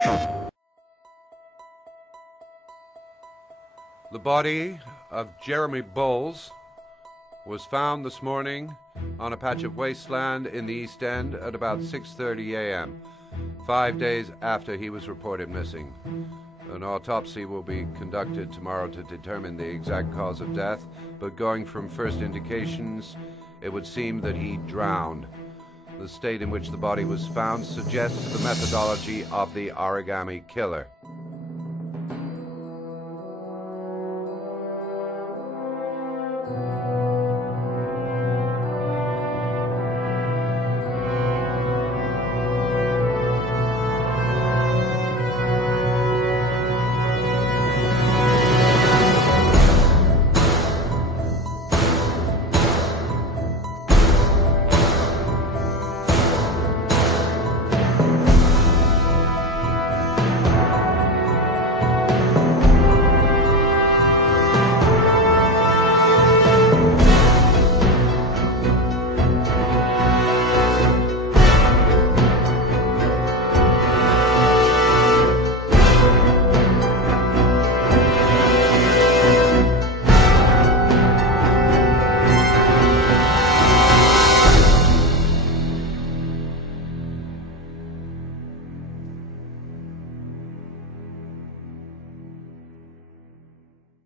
The body of Jeremy Bowles was found this morning on a patch of wasteland in the East End at about 6:30 a.m., 5 days after he was reported missing. An autopsy will be conducted tomorrow to determine the exact cause of death, but going from first indications, it would seem that he drowned. The state in which the body was found suggests the methodology of the origami killer.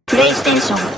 PlayStation